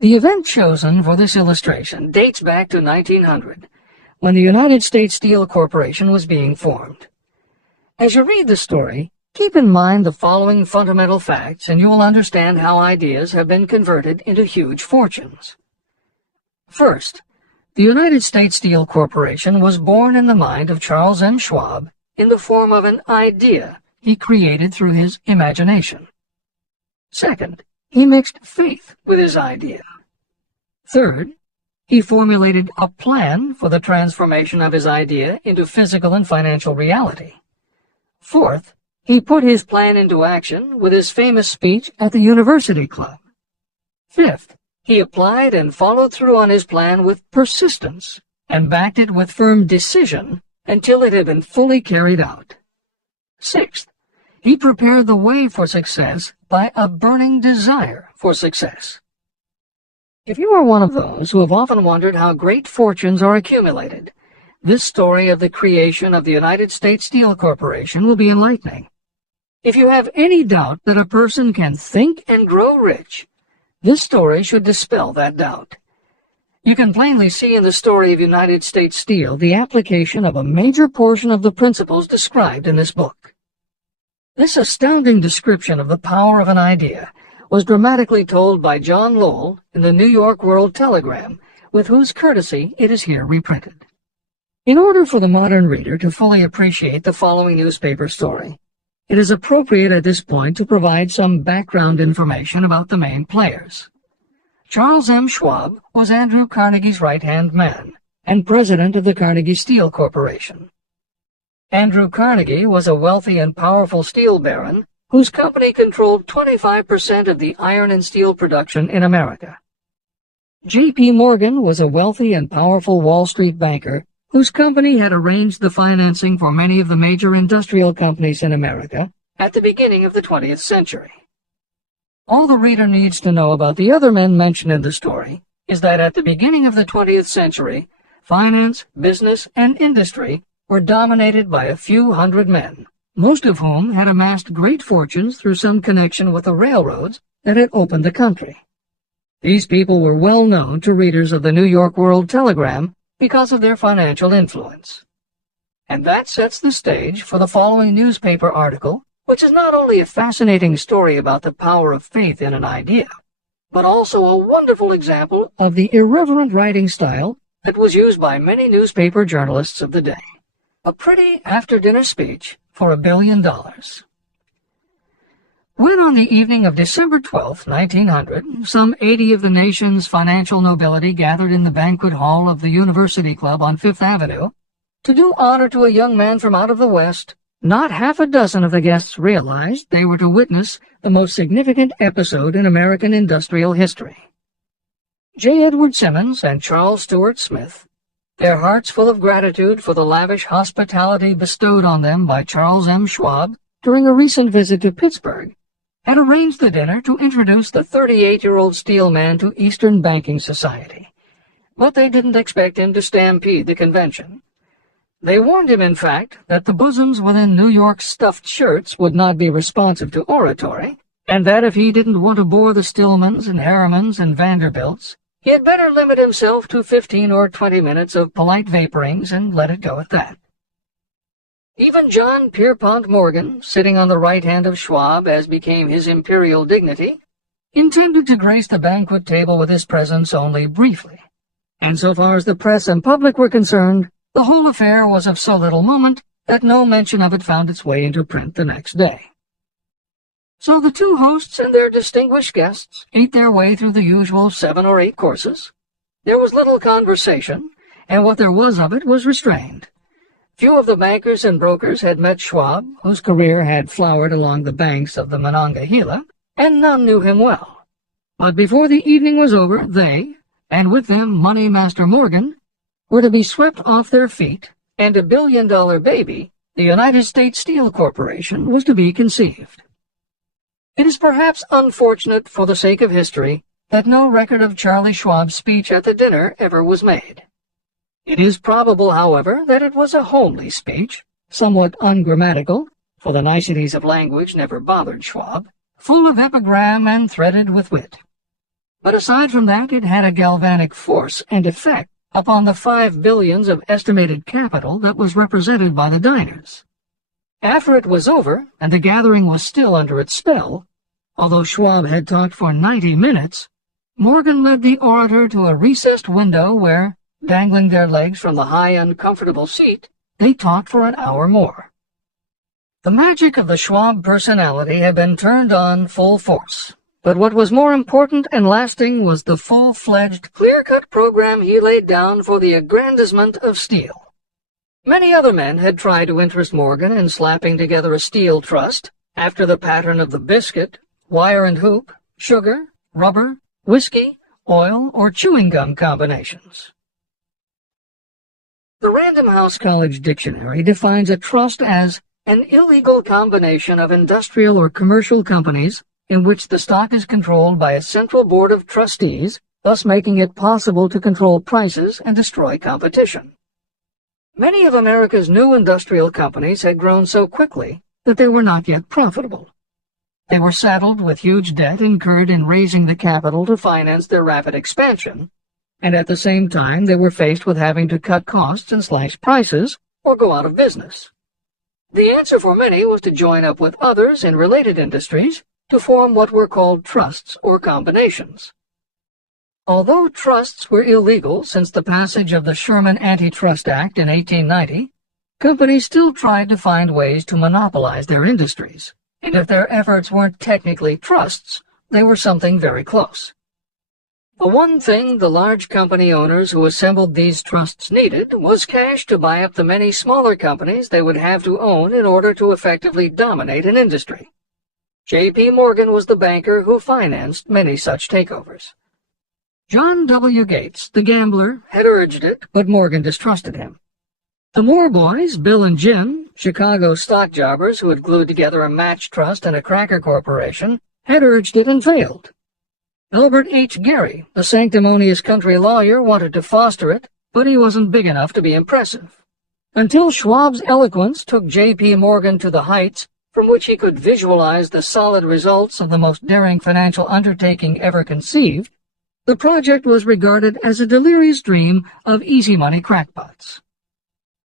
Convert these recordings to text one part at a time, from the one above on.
The event chosen for this illustration dates back to 1900, when the United States Steel Corporation was being formed. As you read the story, keep in mind the following fundamental facts, and you will understand how ideas have been converted into huge fortunes. First, the United States Steel Corporation was born in the mind of Charles M. Schwab in the form of an idea he created through his imagination. Second, he mixed faith with his idea. Third, he formulated a plan for the transformation of his idea into physical and financial reality. Fourth, he put his plan into action with his famous speech at the University Club. Fifth, he applied and followed through on his plan with persistence and backed it with firm decision until it had been fully carried out. Sixth, he prepared the way for success by a burning desire for success. If you are one of those who have often wondered how great fortunes are accumulated, this story of the creation of the United States Steel Corporation will be enlightening. If you have any doubt that a person can think and grow rich, this story should dispel that doubt. You can plainly see in the story of United States Steel the application of a major portion of the principles described in this book. This astounding description of the power of an idea was dramatically told by John Lowell in the New York World Telegram, with whose courtesy it is here reprinted. In order for the modern reader to fully appreciate the following newspaper story, it is appropriate at this point to provide some background information about the main players. Charles M. Schwab was Andrew Carnegie's right-hand man and president of the Carnegie Steel Corporation. Andrew Carnegie was a wealthy and powerful steel baron whose company controlled 25% of the iron and steel production in America. J.P. Morgan was a wealthy and powerful Wall Street banker whose company had arranged the financing for many of the major industrial companies in America at the beginning of the 20th century. All the reader needs to know about the other men mentioned in the story is that at the beginning of the 20th century, finance, business, and industry were dominated by a few hundred men, most of whom had amassed great fortunes through some connection with the railroads that had opened the country. These people were well known to readers of the New York World Telegram because of their financial influence. And that sets the stage for the following newspaper article, which is not only a fascinating story about the power of faith in an idea, but also a wonderful example of the irreverent writing style that was used by many newspaper journalists of the day. A pretty after-dinner speech for $1 billion. When on the evening of December 12, 1900, some 80 of the nation's financial nobility gathered in the banquet hall of the University Club on Fifth Avenue to do honor to a young man from out of the West, not half a dozen of the guests realized they were to witness the most significant episode in American industrial history. J. Edward Simmons and Charles Stuart Smith, their hearts full of gratitude for the lavish hospitality bestowed on them by Charles M. Schwab during a recent visit to Pittsburgh, had arranged the dinner to introduce the 38-year-old steel man to Eastern banking society. But they didn't expect him to stampede the convention. They warned him, in fact, that the bosoms within New York's stuffed shirts would not be responsive to oratory, and that if he didn't want to bore the Stillmans and Harrimans and Vanderbilts, he had better limit himself to 15 or 20 minutes of polite vaporings and let it go at that. Even John Pierpont Morgan, sitting on the right hand of Schwab as became his imperial dignity, intended to grace the banquet table with his presence only briefly, and so far as the press and public were concerned, the whole affair was of so little moment that no mention of it found its way into print the next day. So the two hosts and their distinguished guests ate their way through the usual 7 or 8 courses. There was little conversation, and what there was of it was restrained. Few of the bankers and brokers had met Schwab, whose career had flowered along the banks of the Monongahela, and none knew him well. But before the evening was over, they, and with them Money Master Morgan, were to be swept off their feet, and $1 billion baby, the United States Steel Corporation, was to be conceived. It is perhaps unfortunate for the sake of history that no record of Charlie Schwab's speech at the dinner ever was made. It is probable, however, that it was a homely speech, somewhat ungrammatical, for the niceties of language never bothered Schwab, full of epigram and threaded with wit. But aside from that, it had a galvanic force and effect upon the $5 billion of estimated capital that was represented by the diners. After it was over, and the gathering was still under its spell, although Schwab had talked for 90 minutes, Morgan led the orator to a recessed window where, dangling their legs from the high, uncomfortable seat, they talked for an hour more. The magic of the Schwab personality had been turned on full force, but what was more important and lasting was the full-fledged, clear-cut program he laid down for the aggrandizement of steel. Many other men had tried to interest Morgan in slapping together a steel trust after the pattern of the biscuit, wire and hoop, sugar, rubber, whiskey, oil, or chewing gum combinations. The Random House College Dictionary defines a trust as an illegal combination of industrial or commercial companies in which the stock is controlled by a central board of trustees, thus making it possible to control prices and destroy competition. Many of America's new industrial companies had grown so quickly that they were not yet profitable. They were saddled with huge debt incurred in raising the capital to finance their rapid expansion, and at the same time they were faced with having to cut costs and slash prices or go out of business. The answer for many was to join up with others in related industries to form what were called trusts or combinations. Although trusts were illegal since the passage of the Sherman Antitrust Act in 1890, companies still tried to find ways to monopolize their industries, and if their efforts weren't technically trusts, they were something very close. The one thing the large company owners who assembled these trusts needed was cash to buy up the many smaller companies they would have to own in order to effectively dominate an industry. J.P. Morgan was the banker who financed many such takeovers. John W. Gates, the gambler, had urged it, but Morgan distrusted him. The Moore boys, Bill and Jim, Chicago stock jobbers who had glued together a match trust and a cracker corporation, had urged it and failed. Albert H. Gary, a sanctimonious country lawyer, wanted to foster it, but he wasn't big enough to be impressive. Until Schwab's eloquence took J.P. Morgan to the heights from which he could visualize the solid results of the most daring financial undertaking ever conceived, the project was regarded as a delirious dream of easy-money crackpots.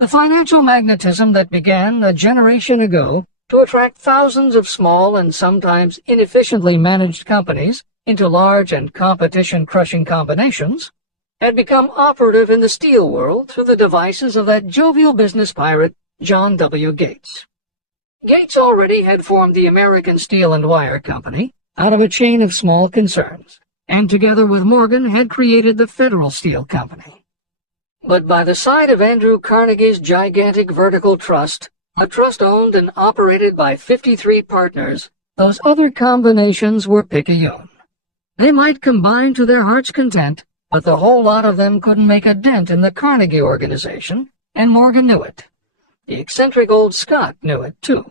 The financial magnetism that began a generation ago to attract thousands of small and sometimes inefficiently managed companies into large and competition-crushing combinations had become operative in the steel world through the devices of that jovial business pirate, John W. Gates. Gates already had formed the American Steel and Wire Company out of a chain of small concerns, and together with Morgan had created the Federal Steel Company. But by the side of Andrew Carnegie's gigantic vertical trust, a trust owned and operated by 53 partners, those other combinations were picayune. They might combine to their heart's content, but the whole lot of them couldn't make a dent in the Carnegie organization, and Morgan knew it. The eccentric old Scot knew it, too.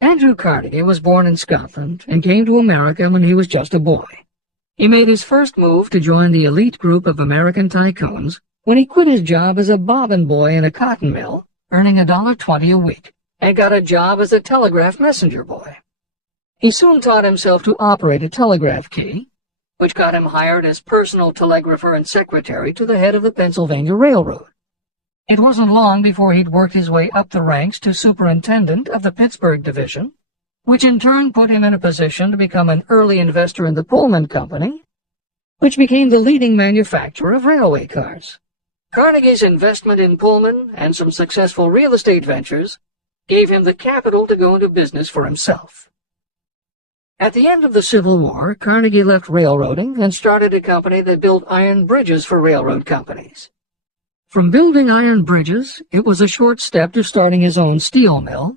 Andrew Carnegie was born in Scotland and came to America when he was just a boy. He made his first move to join the elite group of American tycoons when he quit his job as a bobbin boy in a cotton mill, earning $1.20 a week, and got a job as a telegraph messenger boy. He soon taught himself to operate a telegraph key, which got him hired as personal telegrapher and secretary to the head of the Pennsylvania Railroad. It wasn't long before he'd worked his way up the ranks to superintendent of the Pittsburgh division, which in turn put him in a position to become an early investor in the Pullman Company, which became the leading manufacturer of railway cars. Carnegie's investment in Pullman and some successful real estate ventures gave him the capital to go into business for himself. At the end of the Civil War, Carnegie left railroading and started a company that built iron bridges for railroad companies. From building iron bridges, it was a short step to starting his own steel mill,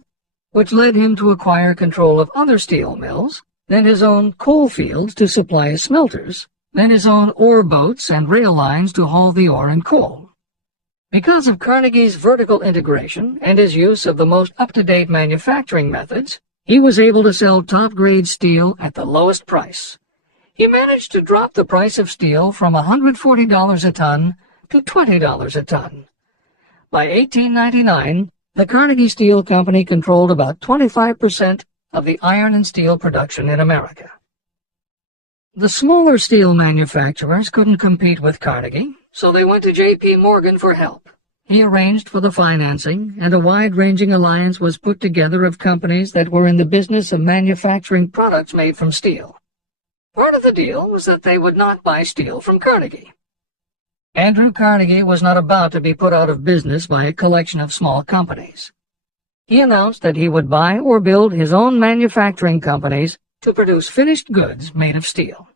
which led him to acquire control of other steel mills, then his own coal fields to supply his smelters, then his own ore boats and rail lines to haul the ore and coal. Because of Carnegie's vertical integration and his use of the most up-to-date manufacturing methods, he was able to sell top-grade steel at the lowest price. He managed to drop the price of steel from $140 a ton to $20 a ton. By 1899, the Carnegie Steel Company controlled about 25% of the iron and steel production in America. The smaller steel manufacturers couldn't compete with Carnegie, so they went to J.P. Morgan for help. He arranged for the financing, and a wide-ranging alliance was put together of companies that were in the business of manufacturing products made from steel. Part of the deal was that they would not buy steel from Carnegie. Andrew Carnegie was not about to be put out of business by a collection of small companies. He announced that he would buy or build his own manufacturing companies to produce finished goods made of steel.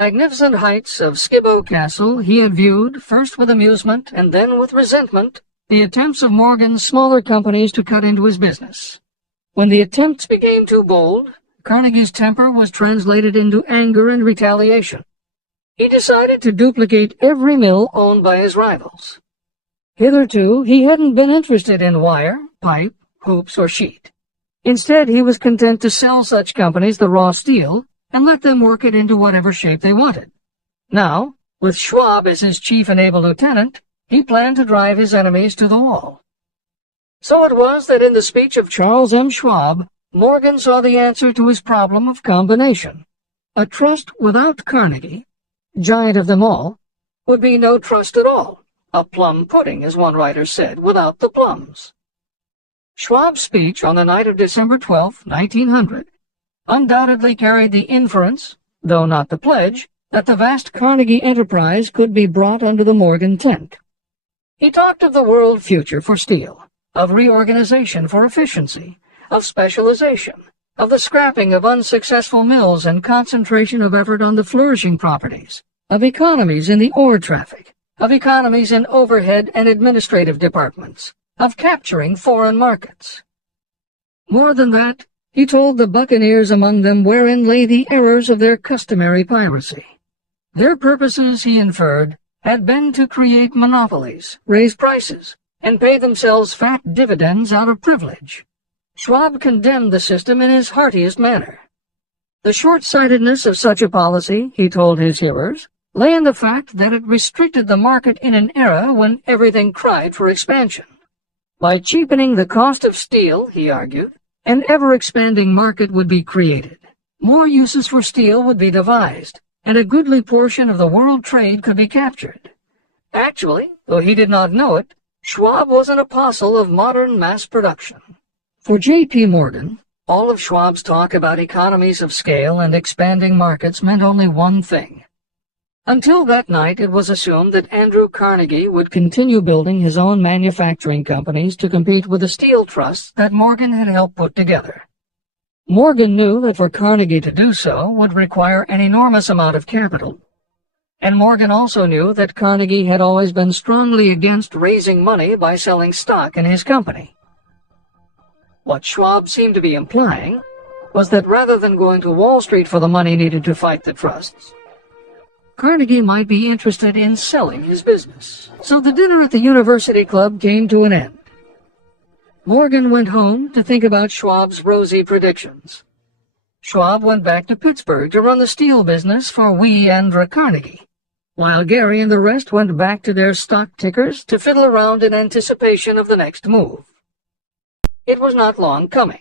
Magnificent heights of Skibo Castle he had viewed, first with amusement and then with resentment, the attempts of Morgan's smaller companies to cut into his business. When the attempts became too bold, Carnegie's temper was translated into anger and retaliation. He decided to duplicate every mill owned by his rivals. Hitherto, he hadn't been interested in wire, pipe, hoops, or sheet. Instead, he was content to sell such companies the raw steel and let them work it into whatever shape they wanted. Now, with Schwab as his chief and able lieutenant, he planned to drive his enemies to the wall. So it was that in the speech of Charles M. Schwab, Morgan saw the answer to his problem of combination. A trust without Carnegie, giant of them all, would be no trust at all. A plum pudding, as one writer said, without the plums. Schwab's speech on the night of December 12, 1900, undoubtedly carried the inference, though not the pledge, that the vast Carnegie enterprise could be brought under the Morgan tent. He talked of the world future for steel, of reorganization for efficiency, of specialization, of the scrapping of unsuccessful mills and concentration of effort on the flourishing properties, of economies in the ore traffic, of economies in overhead and administrative departments, of capturing foreign markets. More than that, he told the buccaneers among them wherein lay the errors of their customary piracy. Their purposes, he inferred, had been to create monopolies, raise prices, and pay themselves fat dividends out of privilege. Schwab condemned the system in his heartiest manner. The short-sightedness of such a policy, he told his hearers, lay in the fact that it restricted the market in an era when everything cried for expansion. By cheapening the cost of steel, he argued, an ever-expanding market would be created. More uses for steel would be devised, and a goodly portion of the world trade could be captured. Actually, though he did not know it, Schwab was an apostle of modern mass production. For J.P. Morgan, all of Schwab's talk about economies of scale and expanding markets meant only one thing. Until that night, it was assumed that Andrew Carnegie would continue building his own manufacturing companies to compete with the steel trusts that Morgan had helped put together. Morgan knew that for Carnegie to do so would require an enormous amount of capital. And Morgan also knew that Carnegie had always been strongly against raising money by selling stock in his company. What Schwab seemed to be implying was that rather than going to Wall Street for the money needed to fight the trusts, Carnegie might be interested in selling his business. So the dinner at the University Club came to an end. Morgan went home to think about Schwab's rosy predictions. Schwab went back to Pittsburgh to run the steel business for Andrew Carnegie, while Gary and the rest went back to their stock tickers to fiddle around in anticipation of the next move. It was not long coming.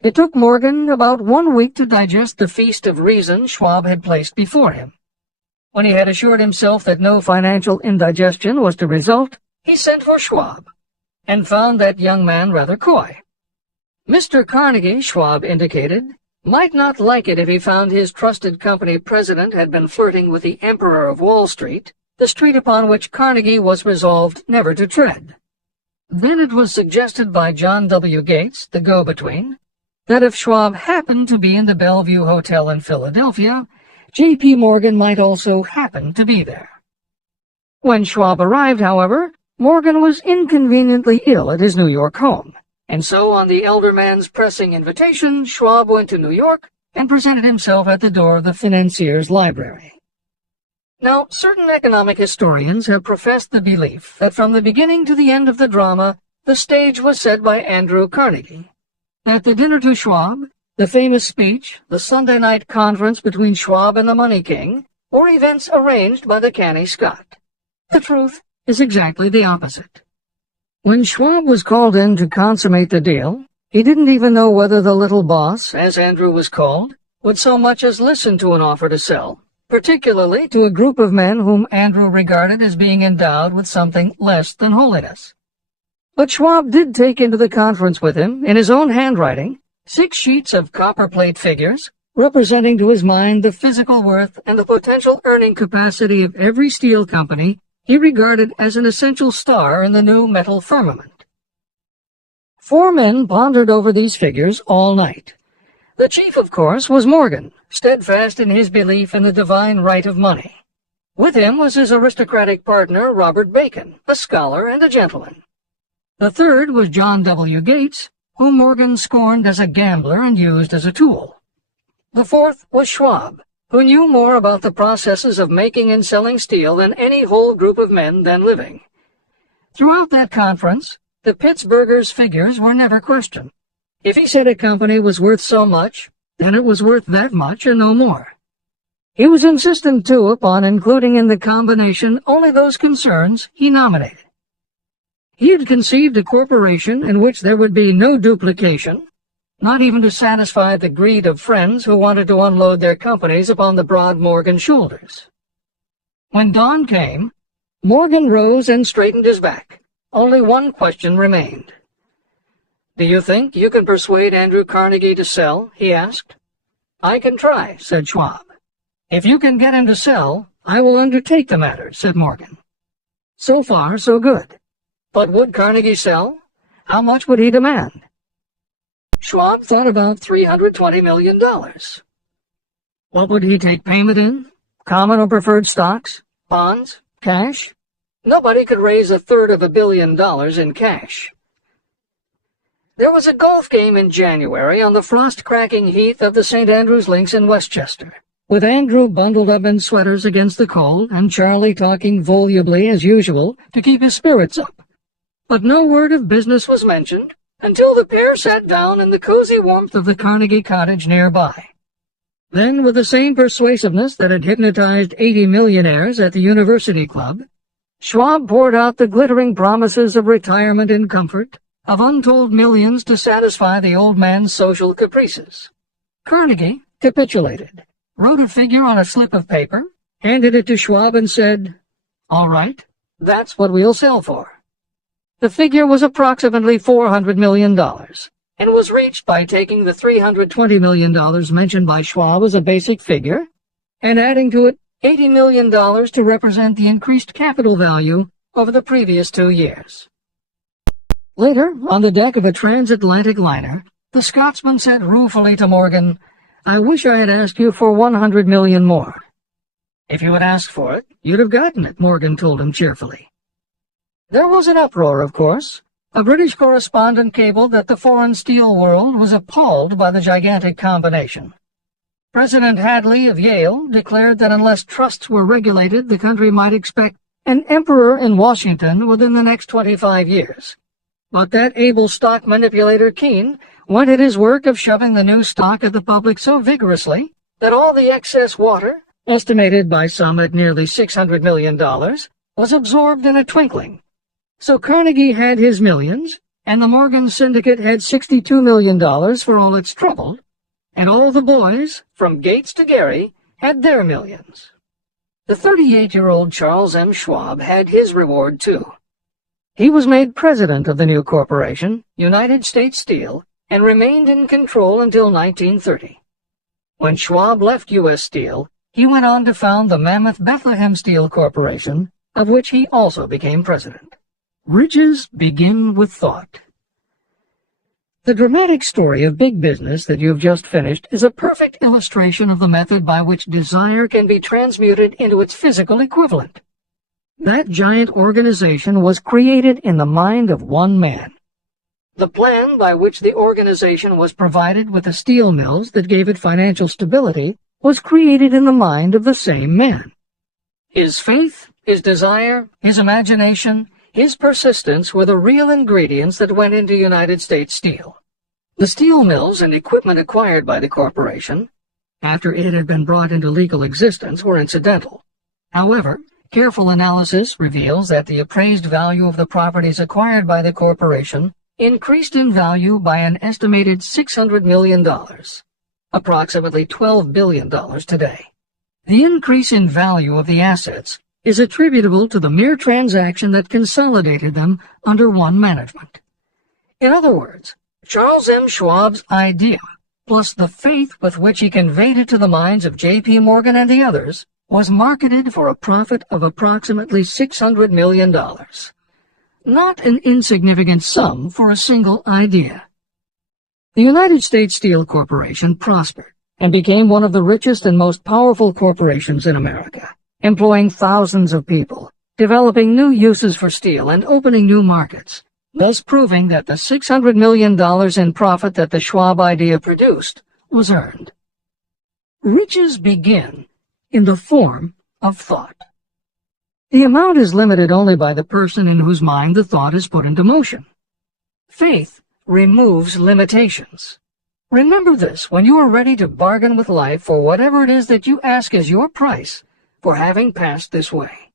It took Morgan about 1 week to digest the feast of reason Schwab had placed before him. When he had assured himself that no financial indigestion was to result, he sent for Schwab, and found that young man rather coy. Mr. Carnegie, Schwab indicated, might not like it if he found his trusted company president had been flirting with the Emperor of Wall Street, the street upon which Carnegie was resolved never to tread. Then it was suggested by John W. Gates, the go-between, that if Schwab happened to be in the Bellevue Hotel in Philadelphia, J.P. Morgan might also happen to be there. When Schwab arrived, however, Morgan was inconveniently ill at his New York home, and so on the elder man's pressing invitation, Schwab went to New York and presented himself at the door of the financier's library. Now, certain economic historians have professed the belief that from the beginning to the end of the drama, the stage was set by Andrew Carnegie. At the dinner to Schwab, the famous speech, the Sunday night conference between Schwab and the Money King, were events arranged by the canny Scot. The truth is exactly the opposite. When Schwab was called in to consummate the deal, he didn't even know whether the little boss, as Andrew was called, would so much as listen to an offer to sell, particularly to a group of men whom Andrew regarded as being endowed with something less than holiness. But Schwab did take into the conference with him, in his own handwriting, 6 sheets of copperplate figures, representing to his mind the physical worth and the potential earning capacity of every steel company he regarded as an essential star in the new metal firmament. 4 men pondered over these figures all night. The chief, of course, was Morgan, steadfast in his belief in the divine right of money. With him was his aristocratic partner, Robert Bacon, a scholar and a gentleman. The third was John W. Gates, whom Morgan scorned as a gambler and used as a tool. The fourth was Schwab, who knew more about the processes of making and selling steel than any whole group of men then living. Throughout that conference, the Pittsburgher's figures were never questioned. If he said a company was worth so much, then it was worth that much and no more. He was insistent, too, upon including in the combination only those concerns he nominated. He had conceived a corporation in which there would be no duplication, not even to satisfy the greed of friends who wanted to unload their companies upon the broad Morgan shoulders. When dawn came, Morgan rose and straightened his back. Only one question remained. "Do you think you can persuade Andrew Carnegie to sell?" he asked. "I can try," said Schwab. "If you can get him to sell, I will undertake the matter," said Morgan. So far, so good. But would Carnegie sell? How much would he demand? Schwab thought about $320 million. What would he take payment in? Common or preferred stocks? Bonds? Cash? Nobody could raise $1/3 billion in cash. There was a golf game in January on the frost-cracking heath of the St. Andrews Links in Westchester, with Andrew bundled up in sweaters against the cold and Charlie talking volubly as usual to keep his spirits up. But no word of business was mentioned until the pair sat down in the cozy warmth of the Carnegie cottage nearby. Then, with the same persuasiveness that had hypnotized 80 millionaires at the University Club, Schwab poured out the glittering promises of retirement and comfort, of untold millions to satisfy the old man's social caprices. Carnegie capitulated, wrote a figure on a slip of paper, handed it to Schwab and said, "All right, that's what we'll sell for." The figure was approximately $400 million, and was reached by taking the $320 million mentioned by Schwab as a basic figure, and adding to it $80 million to represent the increased capital value over the previous 2 years. Later, on the deck of a transatlantic liner, the Scotsman said ruefully to Morgan, "I wish I had asked you for $100 million more." "If you had asked for it, you'd have gotten it," Morgan told him cheerfully. There was an uproar, of course. A British correspondent cabled that the foreign steel world was appalled by the gigantic combination. President Hadley of Yale declared that unless trusts were regulated, the country might expect an emperor in Washington within the next 25 years. But that able stock manipulator Keene went at his work of shoving the new stock at the public so vigorously that all the excess water, estimated by some at nearly $600 million, was absorbed in a twinkling. So Carnegie had his millions, and the Morgan Syndicate had $62 million for all its trouble, and all the boys, from Gates to Gary, had their millions. The 38-year-old Charles M. Schwab had his reward, too. He was made president of the new corporation, United States Steel, and remained in control until 1930. When Schwab left U.S. Steel, he went on to found the mammoth Bethlehem Steel Corporation, of which he also became president. Riches begin with thought. The dramatic story of big business that you've just finished is a perfect illustration of the method by which desire can be transmuted into its physical equivalent. That giant organization was created in the mind of one man. The plan by which the organization was provided with the steel mills that gave it financial stability was created in the mind of the same man. His faith, his desire, his imagination, his persistence were the real ingredients that went into United States Steel. The steel mills and equipment acquired by the corporation, after it had been brought into legal existence, were incidental. However, careful analysis reveals that the appraised value of the properties acquired by the corporation increased in value by an estimated $600 million. approximately $12 billion today. The increase in value of the assets is attributable to the mere transaction that consolidated them under one management. In other words, Charles M. Schwab's idea, plus the faith with which he conveyed it to the minds of J.P. Morgan and the others, was marketed for a profit of approximately $600 million. Not an insignificant sum for a single idea. The United States Steel Corporation prospered and became one of the richest and most powerful corporations in America, employing thousands of people, developing new uses for steel and opening new markets, thus proving that the $600 million in profit that the Schwab idea produced was earned. Riches begin in the form of thought. The amount is limited only by the person in whose mind the thought is put into motion. Faith removes limitations. Remember this when you are ready to bargain with life for whatever it is that you ask as your price for having passed this way.